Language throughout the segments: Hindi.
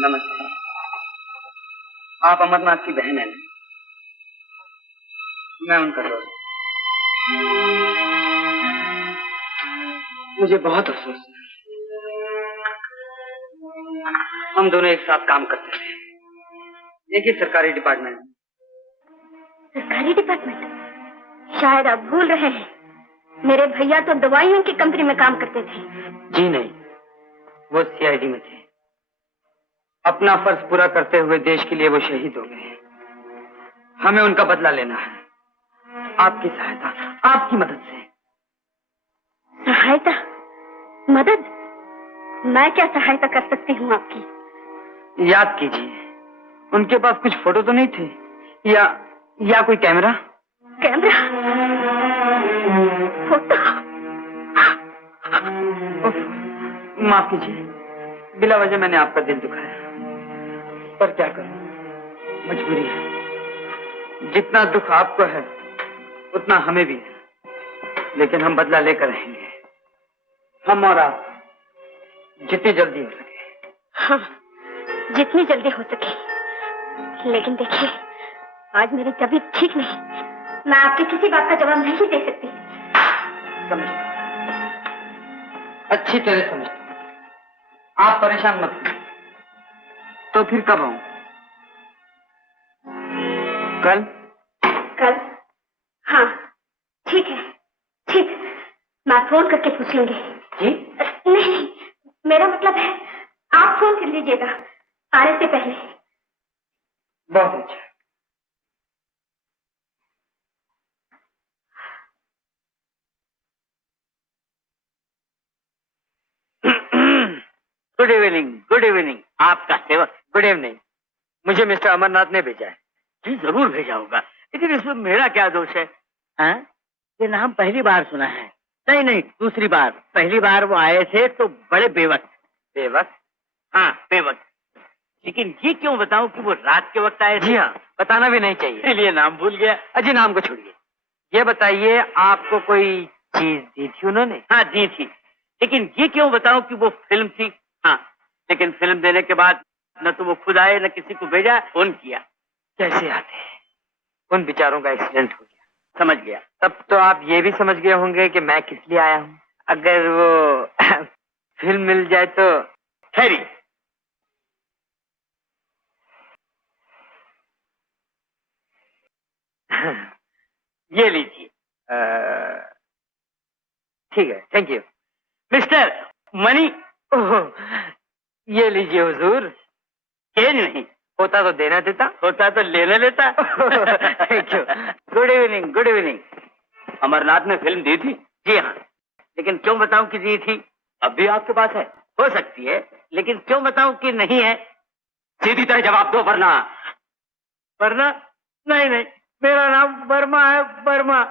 नमस्ते। आप अमरनाथ की बहन हैं ना? मैं उनका दोस्त। मुझे बहुत अफसोस है। हम दोनों एक साथ काम करते थे, एक ही सरकारी डिपार्टमेंट में। सरकारी डिपार्टमेंट? शायद आप भूल रहे हैं, मेरे भैया तो दवाइयों की कंपनी में काम करते थे। जी नहीं, वो सीआईडी में थे। अपना फर्ज पूरा करते हुए देश के लिए वो शहीद हो गए। हमें उनका बदला लेना है, आपकी सहायता, आपकी मदद से। सहायता? मदद? मैं क्या सहायता कर सकती हूँ आपकी? याद कीजिए, उनके पास कुछ फोटो तो नहीं थे? या कोई कैमरा? कैमरा? फोटो? माफ कीजिए, बिला वजह मैंने आपका दिल दुखाया, पर क्या करूं, मजबूरी है। जितना दुख आपको है उतना हमें भी है, लेकिन हम बदला लेकर रहेंगे, हम और आप, जितनी जल्दी हो सके। हाँ, जितनी जल्दी हो सके। लेकिन देखिए, आज मेरी तबीयत ठीक नहीं, मैं आपकी किसी बात का जवाब नहीं दे सकती। समझता, अच्छी तरह समझता। आप परेशान मत होइए। तो फिर कब आऊं? कल? कल? हाँ, ठीक है, ठीक। मैं फोन करके पूछ लूंगी। जी? नहीं, मेरा मतलब है आप फोन कर लीजिएगा आने से पहले। बहुत अच्छा। Good evening, good evening. आपका सेवक। Good evening. मुझे मिस्टर अमरनाथ ने भेजा है। जी जरूर भेजा होगा, लेकिन इसमें मेरा क्या दोष है? हाँ? ये नाम पहली बार सुना है। नहीं नहीं, दूसरी बार। पहली बार वो आए थे तो बड़े बेवक्त। बेवक्त? हाँ, बेवक्त। लेकिन ये क्यों बताऊं कि वो रात के वक्त आए थे? जी हाँ, बताना भी नहीं चाहिए। इसलिए नाम भूल गया। अजी, नाम को छोड़िए। ये बताइए, आपको कोई चीज दी थी उन्होंने? हाँ, दी थी। लेकिन ये क्यों बताऊं कि वो फिल्म थी? हाँ, लेकिन फिल्म देने के बाद न तो वो खुद आए, न किसी को भेजा, फोन किया। कैसे आते? उन बेचारों का एक्सीडेंट हो गया। समझ गया। तब तो आप ये भी समझ गए होंगे कि मैं किस लिए आया हूँ। अगर वो फिल्म मिल जाए तो। खैरी, ये लीजिए। ठीक है, थैंक यू। Mister money. ये लीजिए हुजूर। चेंज नहीं होता तो देना देता, होता तो लेने लेता। Thank you. Good evening, good evening. Amarnath ने फिल्म दी थी? जी हाँ। लेकिन क्यों बताऊं कि दी थी? अब भी आपके पास है? हो सकती है, लेकिन क्यों बताऊं कि नहीं है? सीधी तरह जवाब दो, वरना। वरना? नहीं नहीं, मेरा नाम वर्मा है, वर्मा।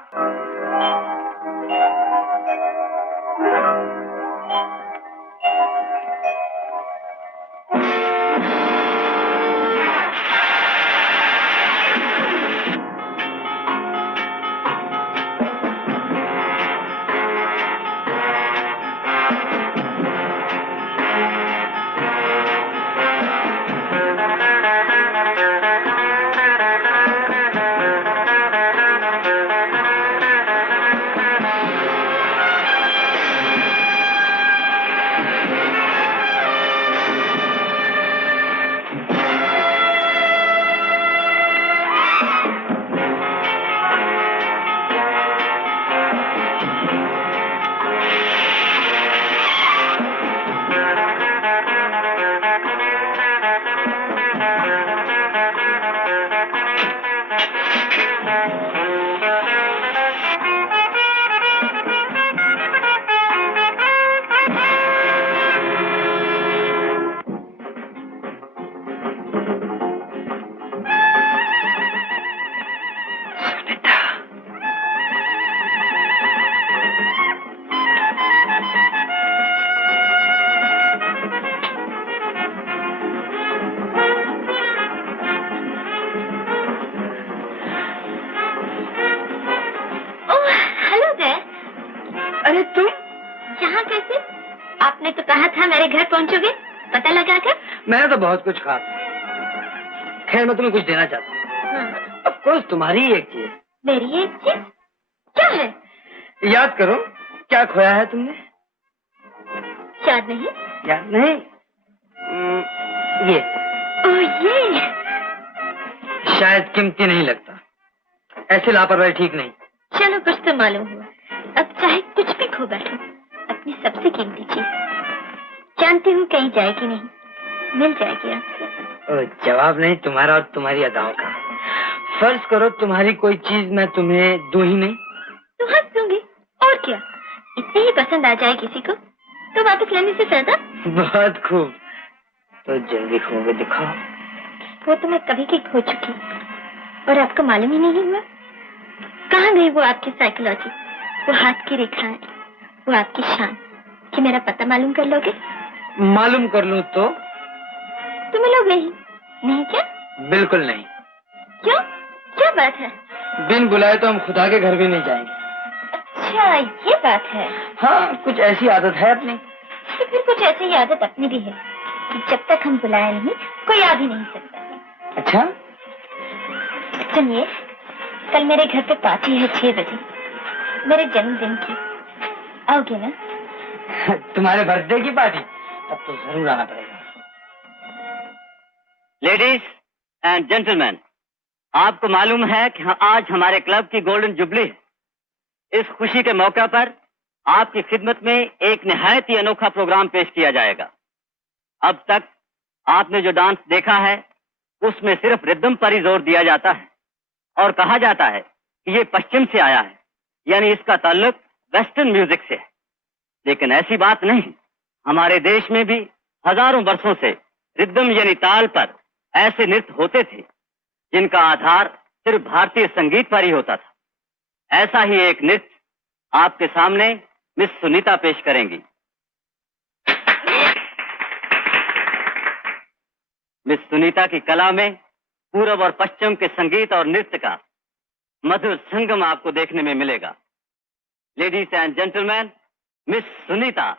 अरे तुम यहाँ कैसे? आपने तो कहा था मेरे घर पहुँचोगे। पता लगा कर? मैंने तो बहुत कुछ कहा था। खैर मैं तुम्हें कुछ देना चाहता हूँ। हाँ। ऑफ कोर्स तुम्हारी ही एक चीज। मेरी एक चीज? क्या है? याद करो, क्या खोया है तुमने? याद नहीं। याद नहीं? ये। ओह ये। शायद कीमती नहीं लगता। ऐसी लापरवाही ठीक नहीं। चलो कुछ तो मालूम हुआ। अब चाहे कुछ भी खो बैठो, अपनी सबसे कीमती चीज जानती हूँ कहीं जाएगी नहीं, मिल जाएगी आपसे। जवाब नहीं तुम्हारा और तुम्हारी अदाओं का। फर्ज करो तुम्हारी कोई चीज मैं तुम्हें दूं ही नहीं, तो हंस दूंगी और क्या। इतनी ही पसंद आ जाए किसी को तो वापस लेने से फायदा। बहुत खूब, तो जल्दी खोगे दिखाओ। वो तो मैं कभी की खो चुकी और आपको मालूम ही नहीं हुआ। कहाँ गई वो आपकी साइकोलॉजी, वो हाथ की रेखाएं, वो आपकी शान कि मेरा पता मालूम कर लोगे? मालूम कर लूं तो मिलोगे ही नहीं क्या? बिल्कुल नहीं। क्यों, क्या बात है? बिन बुलाए तो हम खुदा के घर भी नहीं जाएंगे। अच्छा ये बात है। हाँ, कुछ ऐसी आदत है अपनी। तो फिर कुछ ऐसी आदत अपनी भी है कि जब तक हम बुलाए नहीं कोई आ भी नहीं सकता। अच्छा सुनिए, कल मेरे घर पे पार्टी है 6 बजे, मेरे जन्मदिन की। आओगे ना? तुम्हारे बर्थडे की पार्टी? तब तो जरूर आना पड़ेगा। लेडीज एंड जेंटलमैन, आपको मालूम है कि आज हमारे क्लब की गोल्डन जुबली है। इस खुशी के मौका पर आपकी खिदमत में एक निहायत ही अनोखा प्रोग्राम पेश किया जाएगा। अब तक आपने जो डांस देखा है उसमें सिर्फ रिदम पर ही जोर दिया जाता है और कहा जाता है कि ये पश्चिम से आया है, यानी इसका ताल्लुक वेस्टर्न म्यूजिक से है। लेकिन ऐसी बात नहीं, हमारे देश में भी हजारों वर्षों से रिदम यानी ताल पर ऐसे नृत्य होते थे जिनका आधार सिर्फ भारतीय संगीत पर ही होता था। ऐसा ही एक नृत्य आपके सामने मिस सुनीता पेश करेंगी। मिस सुनीता की कला में पूरब और पश्चिम के संगीत और नृत्य का मधुर संगम आपको देखने में मिलेगा। Ladies and gentleman, miss Sunita.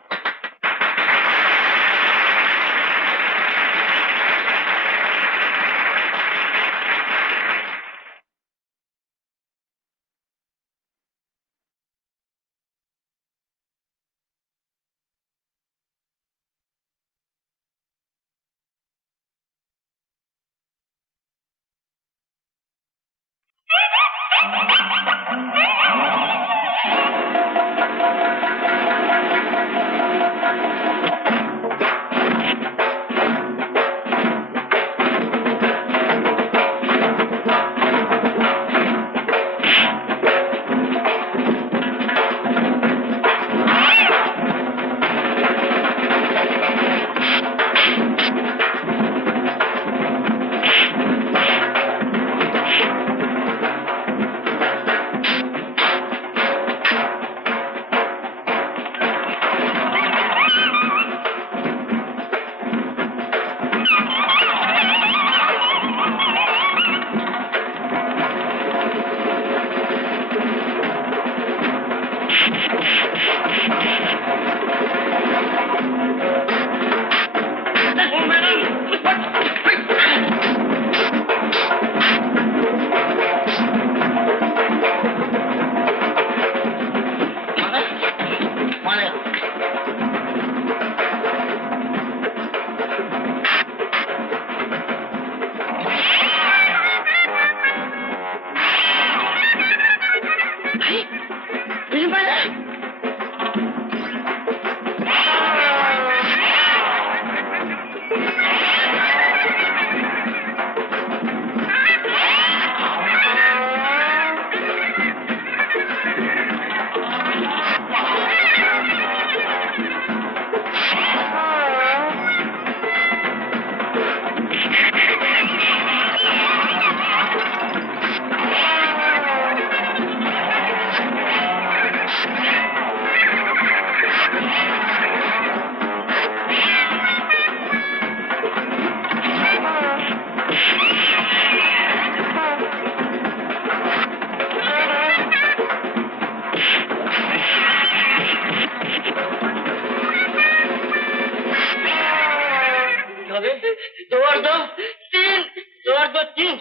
और 2 3 2 और 2 3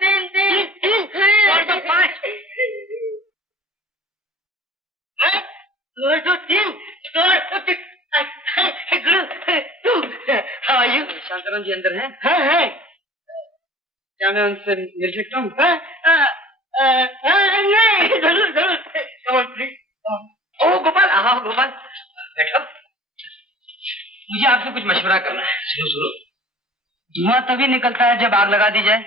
3 3 और 2 5 2 और 2 3 2 और 2 गुरु तू हाउ आर यू? शांताराम जी अंदर हैं? है क्या मैं उनसे मिल सकता हूँ? नहीं जरूर जरूर कम ऑन प्लीज। ओ गोपाल, आओ गोपाल बैठो। मुझे आपसे कुछ मशवरा करना है। सुनो धुआं तभी निकलता है जब आग लगा दी जाए।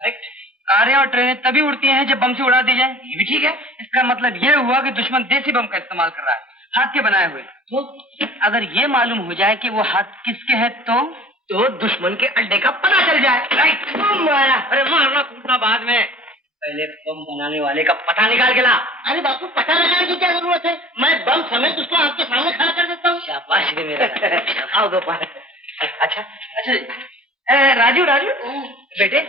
राइट। कारें और ट्रेनें तभी उड़ती हैं जब बम से उड़ा दी जाए। ये भी ठीक है। इसका मतलब ये हुआ कि दुश्मन देसी बम का इस्तेमाल कर रहा है, हाथ के बनाए हुए। तो अगर ये मालूम हो जाए कि वो हाथ किसके हैं तो दुश्मन के अड्डे का पता चल जाए। राइट। मारा, अरे मारना कूदना बाद में, पहले बम बनाने वाले का पता निकाल के ला। अरे बापू, पता लगाने की क्या जरूरत है? मैं बम समेत उसको आपके सामने खड़ा कर देता हूँ। शाबाश रे मेरा। आओ गोपाल। अच्छा राजू बेटे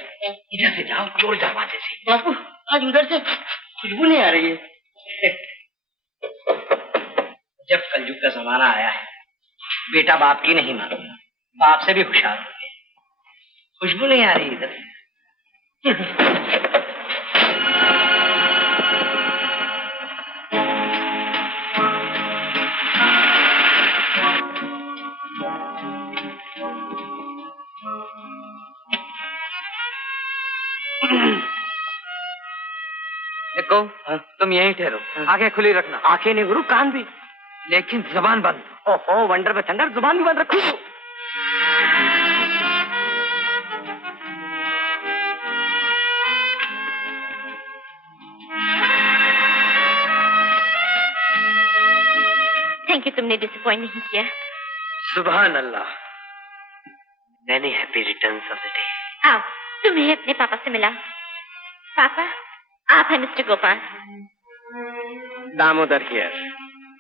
इधर से जाओ, क्लोज दरवाजे से। बापू आज उधर से खुशबू नहीं आ रही है। जब कलयुग का जमाना आया है, बेटा बाप की नहीं मानता, बाप से भी होशियार हो गया। खुशबू नहीं आ रही इधर। देखो, तुम यहीं ठहरो, आंखें खुली रखना। आंखें नहीं गुरु, कान भी, लेकिन जबान बंद। ओहो वंडर में थंडर, जुबान भी बंद रखो। थैंक यू, तुमने डिसअपॉइंट नहीं किया। सुभान अल्लाह। Many happy returns of the day. आओ, तुम्हें अपने पापा से मिला। पापा, आप हैं मिस्टर गोपाल। दामोदर हियर।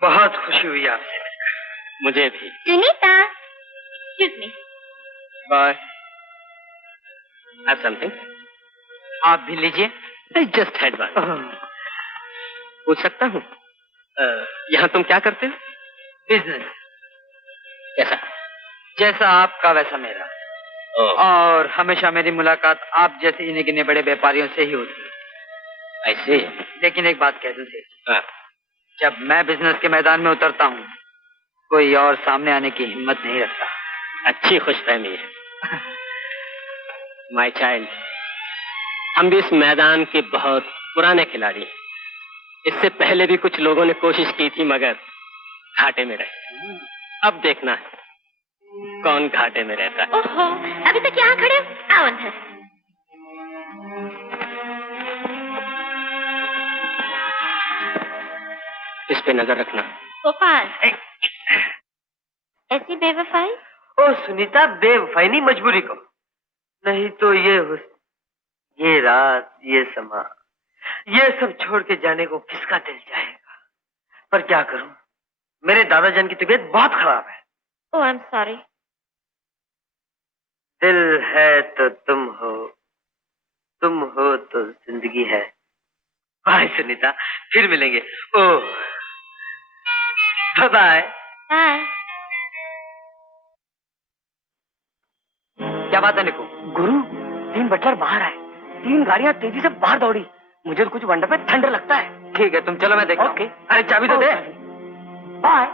बहुत खुशी हुई आपसे मिलकर। मुझे भी। Sunita, excuse me. Bye. Have something? आप भी लीजिए। I just had one. पूछ सकता हूँ यहाँ तुम क्या करते हो? बिजनेस। कैसा? जैसा आपका वैसा मेरा। और हमेशा मेरी मुलाकात आप जैसे इन्हें गिने बड़े व्यापारियों से ही होती है। ऐसे? लेकिन एक बात कह दूं सेठ, जब मैं बिजनेस के मैदान में उतरता हूँ, कोई और सामने आने की हिम्मत नहीं रखता। अच्छी खुशफहमी है। माय चाइल्ड, हम भी इस मैदान के बहुत पुराने खिलाड़ी हैं। इससे पहले भी कुछ लोगों ने कोशिश की थी, मगर घाटे में रहे। अब देखना है कौन घाटे में रहता है। ओहो, अभी तक यहाँ खड़े हो? आओ अंदर। इस पे नजर रखना। गोपाल, ऐसी बेवफाई? ओ सुनीता, बेवफाई नहीं, मजबूरी को। नहीं तो ये रात, ये समा, ये सब छोड़ के जाने को किसका दिल चाहेगा? पर क्या करूं, मेरे दादाजान की तबीयत बहुत खराब है। ओह, आई एम सॉरी। दिल है तो तुम हो तो जिंदगी है। बाय सुनीता, फिर मिलेंगे। ओह बाय। बाय। क्या बात है निको? गुरु, 3 बटलर बाहर आए, 3 गाड़ियां तेजी से बाहर दौड़ी। मुझे तो कुछ वंडर पे ठंडर लगता है। ठीक है, तुम चलो, मैं देखता हूं। ओके। अरे चाबी तो दे। बाय।